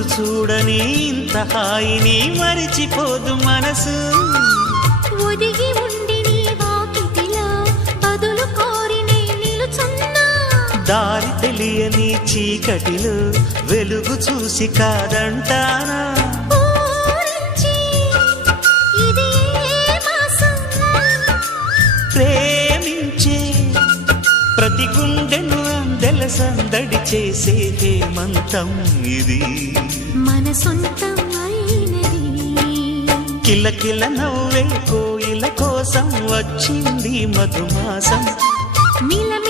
రోజు చూడని ఇంత హాయిని మరిచిపోదు మనసు. ఒదిగి ఉండి నీ వాకిటిలో బదులు కోరి నే నిలుచున్నా. దారి తెలియని చీకటిలో వెలుగు చూసి కాదంటానా. ఊరించి ఇది ఏ మాసం? ప్రేమించే ప్రతి గుండెను అందెల సందడి చేసే హేమంతం ఇది. మన సొంతం అయినది. కిలకిల నవ్వే కోయిల కోసం వచ్చింది మధుమాసం. మిలమిల